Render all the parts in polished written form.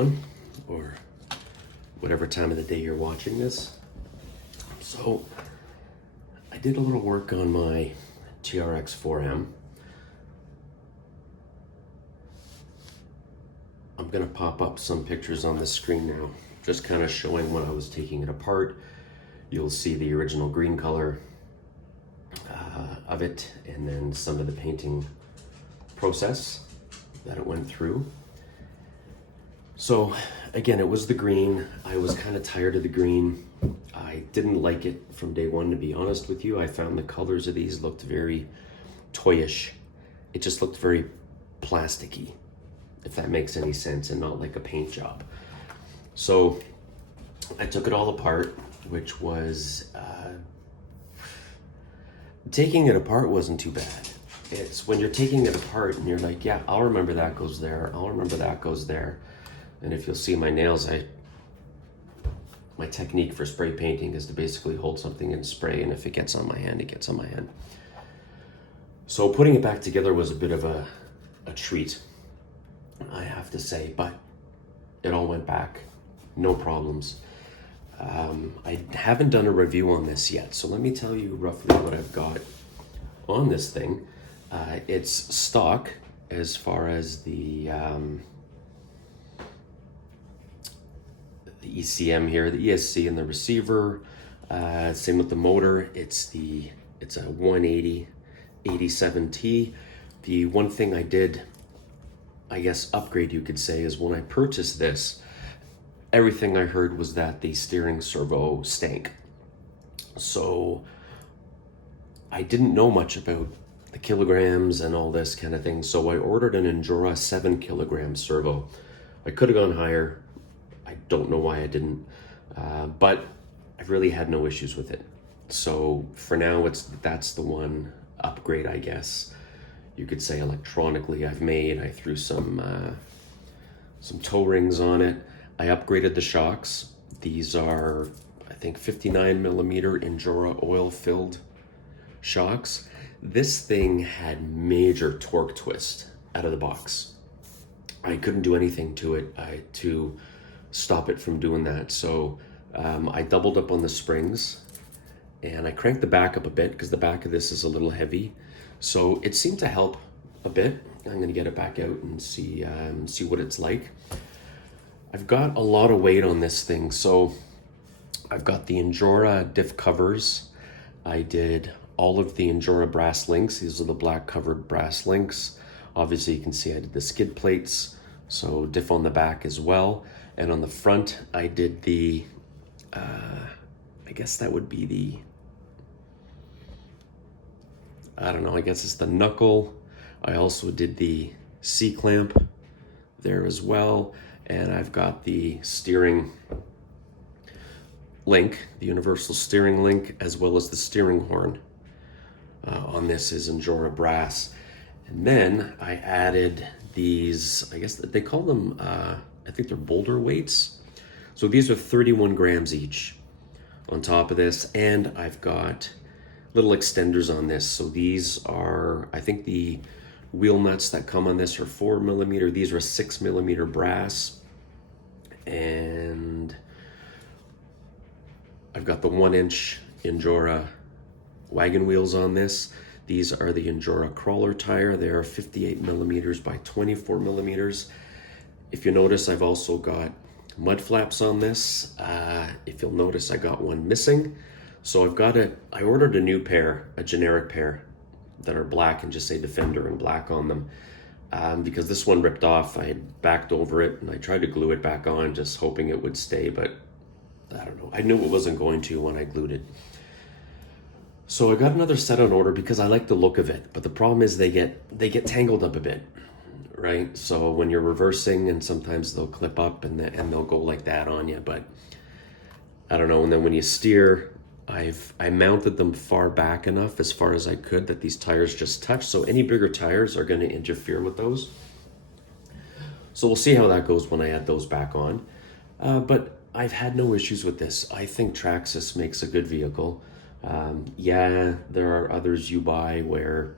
on, or whatever time of the day you're watching this. So I did a little work on my TRX4M. I'm gonna pop up some pictures on the screen now, just kind of showing when I was taking it apart. You'll see the original green color of it, and then some of the painting process that it went through. So again, it was the green. I was kind of tired of the green. I didn't like it from day one, to be honest with you. I found the colors of these looked very toyish. It just looked very plasticky, if that makes any sense, and not like a paint job. So I took it all apart, which was, taking it apart wasn't too bad. It's when you're taking it apart and you're like, yeah, I'll remember that goes there. I'll remember that goes there. And if you'll see my nails, my technique for spray painting is to basically hold something and spray, and if it gets on my hand, it gets on my hand. So putting it back together was a bit of a treat, I have to say, but it all went back, no problems. I haven't done a review on this yet, so let me tell you roughly what I've got on this thing. It's stock as far as the ECM here, the ESC and the receiver. Same with the motor. It's a 180 87T. The one thing I did, I guess, upgrade you could say, is when I purchased this, everything I heard was that the steering servo stank. So I didn't know much about the kilograms and all this kind of thing. So I ordered an Endura 7 kilogram servo. I could have gone higher. I don't know why I didn't, but I've really had no issues with it. So for now, that's the one upgrade, I guess you could say, electronically I've made. I threw some toe rings on it. I upgraded the shocks. These are, I think, 59 millimeter Endura oil filled shocks. This thing had major torque twist out of the box. I couldn't do anything to it to stop it from doing that. So I doubled up on the springs, and I cranked the back up a bit because the back of this is a little heavy. So it seemed to help a bit. I'm going to get it back out and see what it's like. I've got a lot of weight on this thing. So I've got the Endura diff covers. I did all of the Endura brass links. These are the black covered brass links. Obviously you can see I did the skid plates, so diff on the back as well. And on the front, I did the, I guess that would be the, I don't know, I guess it's the knuckle. I also did the C-clamp there as well. And I've got the steering link, the universal steering link, as well as the steering horn. On this is Endura brass. And then I added these, I guess they call them, I think they're boulder weights. So these are 31 grams each on top of this. And I've got little extenders on this. So these are, I think the wheel nuts that come on this are 4 millimeter. These are 6 millimeter brass. And I've got the 1-inch Endura wagon wheels on this. These are the Endura crawler tire. They are 58 millimeters by 24 millimeters. If you notice, I've also got mud flaps on this. If you'll notice, I got one missing. So I ordered a new pair, a generic pair that are black and just say Defender in black on them. Because this one ripped off. I had backed over it and I tried to glue it back on, just hoping it would stay, but I don't know. I knew it wasn't going to when I glued it. So I got another set on order because I like the look of it, but the problem is they get tangled up a bit, right? So when you're reversing, and sometimes they'll clip up and they'll go like that on you, but I don't know. And then when you steer, I mounted them far back enough, as far as I could, that these tires just touch. So any bigger tires are going to interfere with those. So we'll see how that goes when I add those back on. But I've had no issues with this. I think Traxxas makes a good vehicle. Yeah, there are others you buy where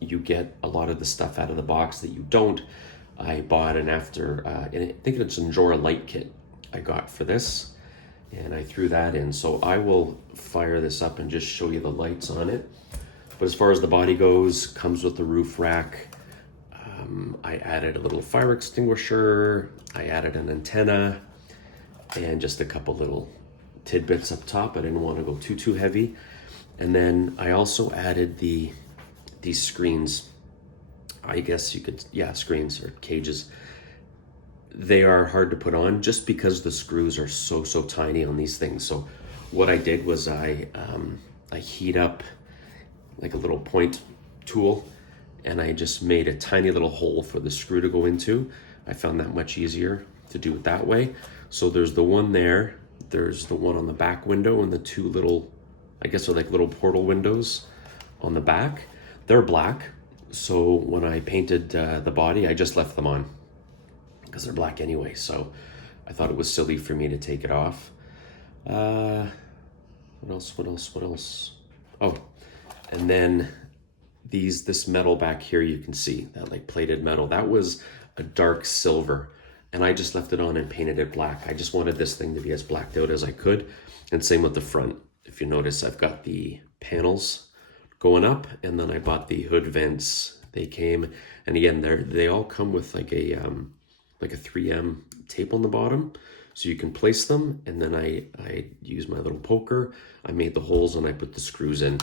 you get a lot of the stuff out of the box that you don't. I bought an and I think it's an Jora light kit I got for this, and I threw that in. So I will fire this up and just show you the lights on it. But as far as the body goes, comes with the roof rack. I added a little fire extinguisher, I added an antenna, and just a couple little tidbits up top. I didn't want to go too heavy. And then I also added these screens. I guess you could, yeah, screens or cages. They are hard to put on just because the screws are so tiny on these things. So what I did was I heat up like a little point tool, and I just made a tiny little hole for the screw to go into. I found that much easier to do it that way. So there's the one there, there's the one on the back window, and the two little, I guess they're like little portal windows on the back. They're black. So when I painted the body, I just left them on because they're black anyway. So I thought it was silly for me to take it off. What else? Oh, and then this metal back here, you can see that like plated metal, that was a dark silver, and I just left it on and painted it black. I just wanted this thing to be as blacked out as I could. And same with the front. If you notice, I've got the panels going up, and then I bought the hood vents. They came, and again, they all come with like a 3M tape on the bottom, so you can place them. And then I use my little poker, I made the holes, and I put the screws in.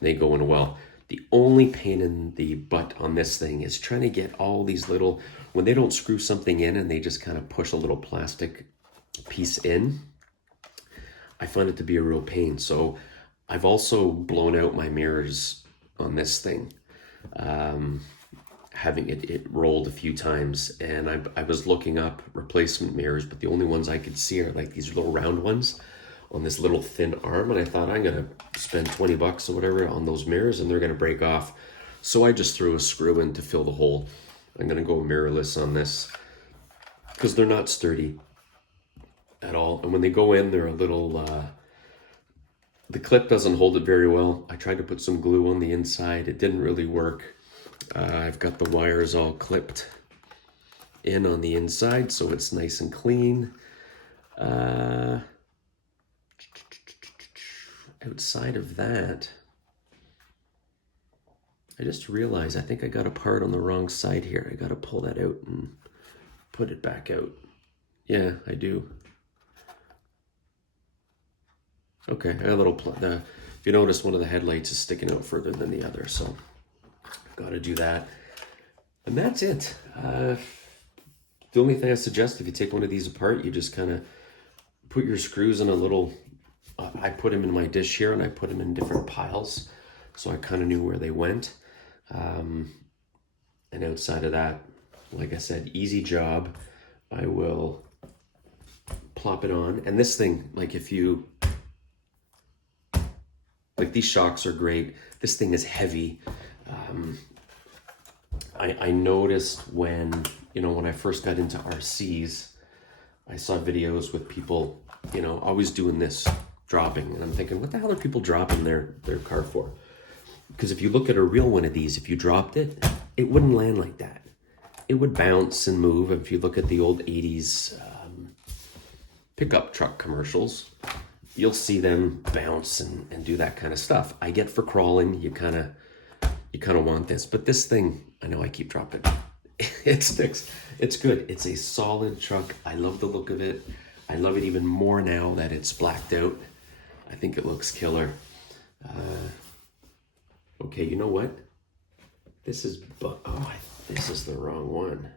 They go in well. The only pain in the butt on this thing is trying to get all these little, when they don't screw something in and they just kind of push a little plastic piece in, I find it to be a real pain. So I've also blown out my mirrors on this thing, having it rolled a few times, and I was looking up replacement mirrors, but the only ones I could see are like these little round ones on this little thin arm, and I thought I'm gonna spend 20 bucks or whatever on those mirrors and they're gonna break off. So I just threw a screw in to fill the hole. I'm gonna go mirrorless on this because they're not sturdy at all. And when they go in, they're a little, the clip doesn't hold it very well. I tried to put some glue on the inside. It didn't really work. I've got the wires all clipped in on the inside, so it's nice and clean. Outside of that, I just realized I think I got a part on the wrong side here. I got to pull that out and put it back out. Yeah, I do. Okay, I got a little, if you notice, one of the headlights is sticking out further than the other, so I've got to do that. And that's it. The only thing I suggest, if you take one of these apart, you just kind of put your screws in a little, I put them in my dish here, and I put them in different piles, so I kind of knew where they went. And outside of that, like I said, easy job. I will plop it on. And this thing, like like these shocks are great. This thing is heavy. I noticed when I first got into RCs, I saw videos with people, always doing this, dropping. And I'm thinking, what the hell are people dropping their car for? Because if you look at a real one of these, if you dropped it, it wouldn't land like that. It would bounce and move. If you look at the old 80s pickup truck commercials, you'll see them bounce and do that kind of stuff. I get for crawling, you kind of want this. But this thing, I know I keep dropping. It sticks. It's good. It's a solid truck. I love the look of it. I love it even more now that it's blacked out. I think it looks killer. Okay, you know what? This is the wrong one.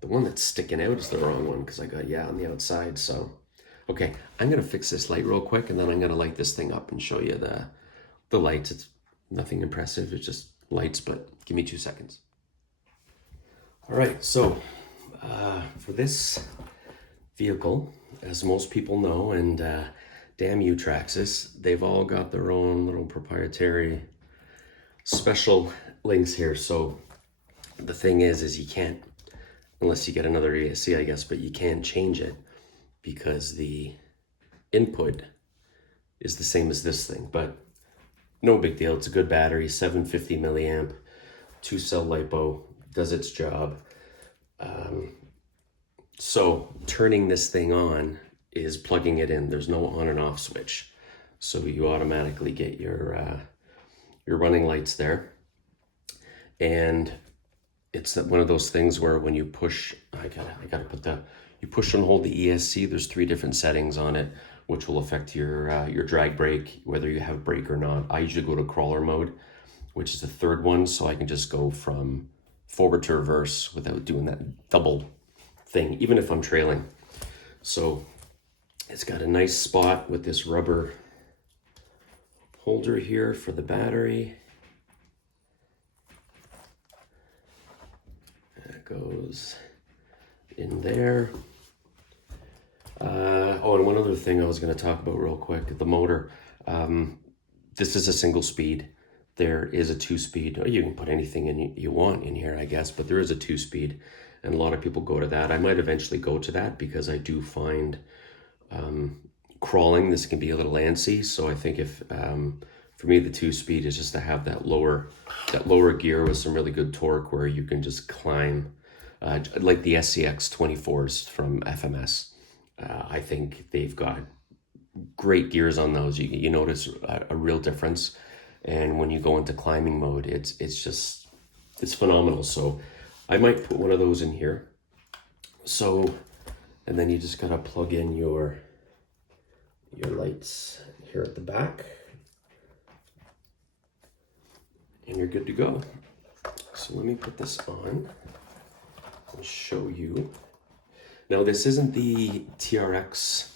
The one that's sticking out is the wrong one because I got on the outside. So, okay, I'm gonna fix this light real quick, and then I'm gonna light this thing up and show you the lights. It's nothing impressive. It's just lights, but give me 2 seconds. All right, so for this vehicle, as most people know, and damn you, Traxxas, they've all got their own little proprietary special links here. So the thing is you can't, unless you get another ESC, I guess, but you can't change it because the input is the same as this thing. But no big deal. It's a good battery, 750 milliamp, 2-cell LiPo, does its job. So turning this thing on is plugging it in. There's no on and off switch. So you automatically get your running lights there. And it's one of those things where when you push, I gotta put you push and hold the ESC, there's 3 different settings on it, which will affect your drag brake, whether you have brake or not. I usually go to crawler mode, which is the 3rd one, so I can just go from forward to reverse without doing that double thing, even if I'm trailing. So it's got a nice spot with this rubber holder here for the battery. That goes in there. Oh, and one other thing I was going to talk about real quick, the motor. This is a single speed. There is a 2-speed. You can put anything in you want in here, I guess, but there is a 2-speed, and a lot of people go to that. I might eventually go to that because I do find crawling, this can be a little antsy. So I think if for me the 2-speed is just to have that lower gear with some really good torque where you can just climb, like the SCX 24s from FMS. I think they've got great gears on those. You notice a real difference. And when you go into climbing mode, it's phenomenal. So I might put one of those in here. So, and then you just gotta plug in your lights here at the back, and you're good to go. So let me put this on and show you. Now this isn't the TRX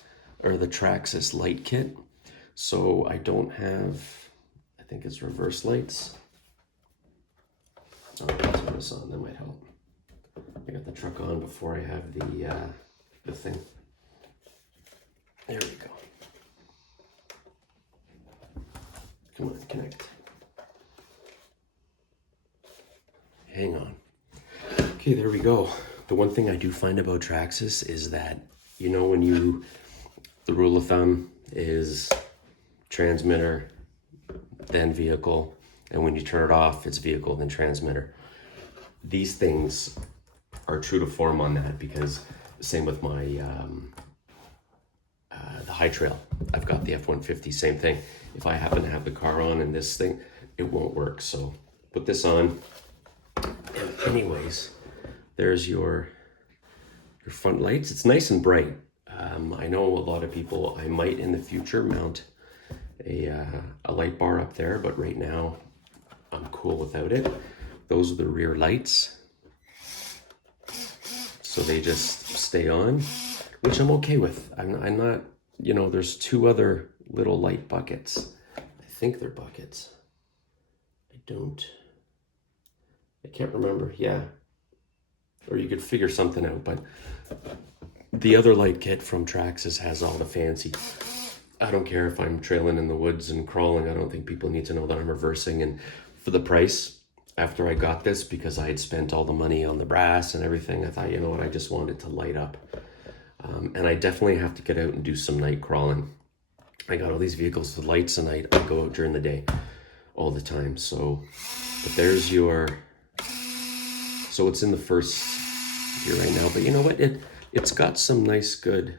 or the Traxxas light kit, so I don't have, I think it's reverse lights. I'll turn this on, that might help. I got the truck on before I have the thing. There we go. Come on, connect. Hang on. Okay, there we go. The one thing I do find about Traxxas is that, you know, when the rule of thumb is transmitter, then vehicle, and when you turn it off, it's vehicle, then transmitter. These things are true to form on that, because same with my the High Trail. I've got the F-150, same thing. If I happen to have the car on and this thing, it won't work. So put this on. And anyways, there's your front lights. It's nice and bright. I know a lot of people, I might in the future mount a light bar up there, but right now I'm cool without it. Those are the rear lights. So they just stay on, which I'm okay with. I'm not, you know, there's 2 other little light buckets. I think they're buckets. I can't remember, yeah. Or you could figure something out, but the other light kit from Traxxas has all the fancy. I don't care if I'm trailing in the woods and crawling. I don't think people need to know that I'm reversing. And for the price, after I got this, because I had spent all the money on the brass and everything, I thought, you know what, I just wanted to light up. And I definitely have to get out and do some night crawling. I got all these vehicles with lights, and I go out during the day all the time. So, but there's so it's in the first gear right now, but you know what? It's got some nice, good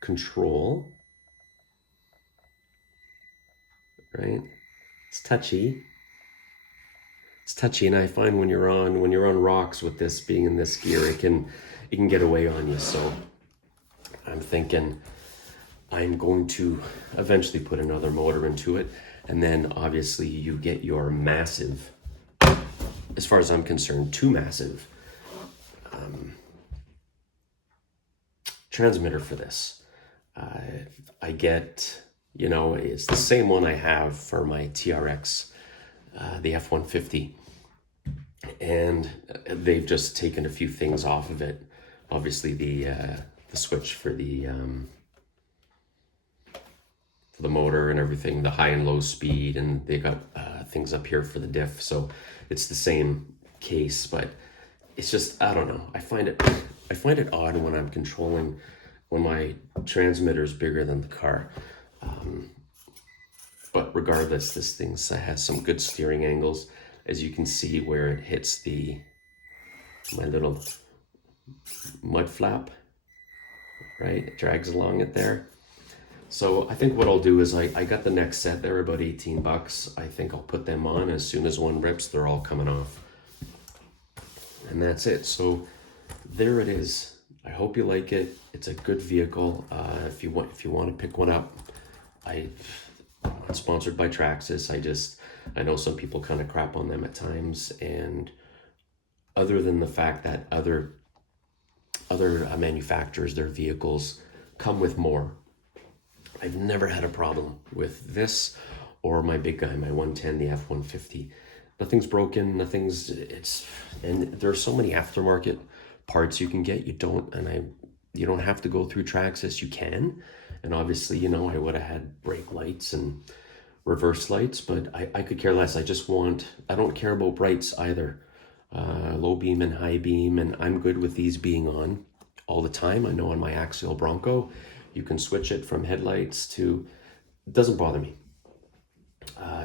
control, right? It's touchy. It's touchy, and I find when you're on rocks with this being in this gear, it can get away on you. So I'm thinking I'm going to eventually put another motor into it, and then obviously you get your massive, as far as I'm concerned, 2 massive transmitter for this. I get, you know, it's the same one I have for my TRX, the F-150, and they've just taken a few things off of it. Obviously the switch for the motor and everything, the high and low speed, and they got things up here for the diff. So it's the same case, but it's just, I don't know. I find it odd when I'm controlling, when my transmitter is bigger than the car. But regardless, this thing has some good steering angles, as you can see where it hits my little mud flap, right? It drags along it there. So I think what I'll do is I got the next set. They're about 18 bucks. I think I'll put them on. As soon as one rips, they're all coming off. And that's it. So there it is. I hope you like it. It's a good vehicle. If you want to pick one up, I'm not sponsored by Traxxas. I know some people kind of crap on them at times, and other than the fact that other manufacturers, their vehicles come with more, I've never had a problem with this or my big guy, my 110, the F-150. Nothing's broken, and there are so many aftermarket parts you can get. You don't have to go through Traxxas. You can, and obviously, you know, I would have had brake lights and reverse lights, but I could care less. I don't care about brights either. Low beam and high beam, and I'm good with these being on all the time. I know on my Axial Bronco, you can switch it from headlights to, it doesn't bother me.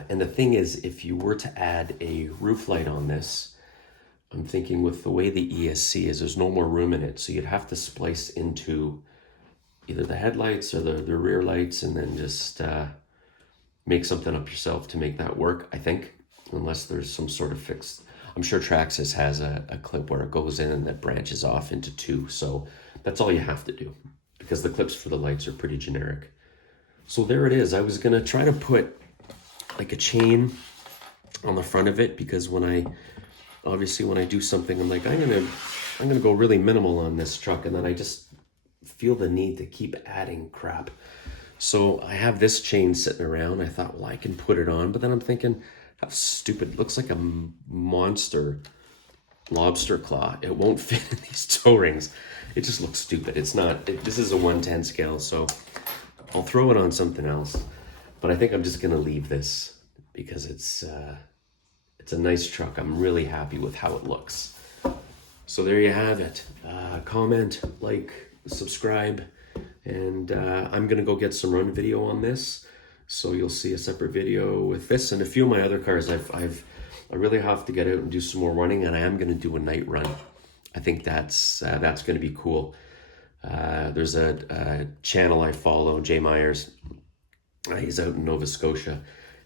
And the thing is, if you were to add a roof light on this, I'm thinking with the way the ESC is, there's no more room in it. So you'd have to splice into either the headlights or the rear lights, and then just make something up yourself to make that work, I think, unless there's some sort of fixed. I'm sure Traxxas has a clip where it goes in and that branches off into two. So that's all you have to do, because the clips for the lights are pretty generic. So there it is. I was gonna try to put like a chain on the front of it, because when I do something, I'm like, I'm gonna go really minimal on this truck, and then I just feel the need to keep adding crap. So I have this chain sitting around. I thought, well, I can put it on, but then I'm thinking, how stupid, it looks like a monster lobster claw. It won't fit in these toe rings. It just looks stupid. It's not, this is a 110 scale, so I'll throw it on something else. But I think I'm just gonna leave this, because it's a nice truck. I'm really happy with how it looks. So there you have it. Comment, like, subscribe, and I'm gonna go get some run video on this. So you'll see a separate video with this and a few of my other cars. I really have to get out and do some more running, and I am gonna do a night run. I think that's gonna be cool. There's a channel I follow, Jay Myers. He's out in Nova Scotia,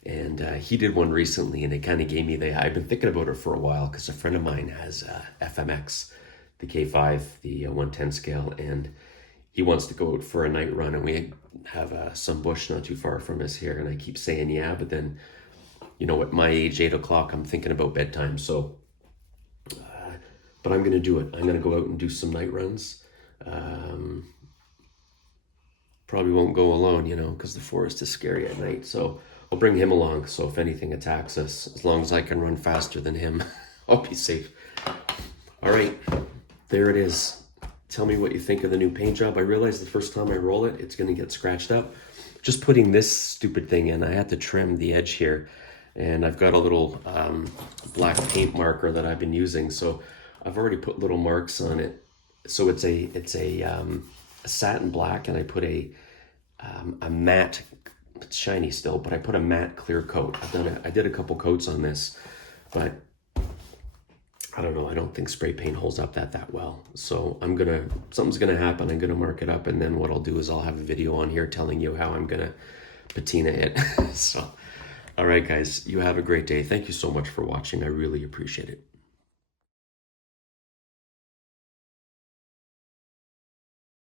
and he did one recently, and it kind of gave me I've been thinking about it for a while, because a friend of mine has FMX, the K5, the 110 scale, and he wants to go out for a night run, and we have some bush not too far from us here, and I keep saying yeah, but then, you know, at my age, 8 o'clock, I'm thinking about bedtime, so, but I'm going to do it. I'm going to go out and do some night runs. Probably won't go alone, you know, because the forest is scary at night, so I'll bring him along, so if anything attacks us, as long as I can run faster than him, I'll be safe. All right, there it is. Tell me what you think of the new paint job. I realized the first time I roll it, it's gonna get scratched up. Just putting this stupid thing in, I had to trim the edge here, and I've got a little black paint marker that I've been using, so I've already put little marks on it. So it's a satin black, and I put a matte, it's shiny still, but I put a matte clear coat. I did a couple coats on this, but I don't know, I don't think spray paint holds up that well. So something's gonna happen. I'm gonna mark it up, and then what I'll do is I'll have a video on here telling you how I'm gonna patina it. So, all right guys, you have a great day. Thank you so much for watching. I really appreciate it.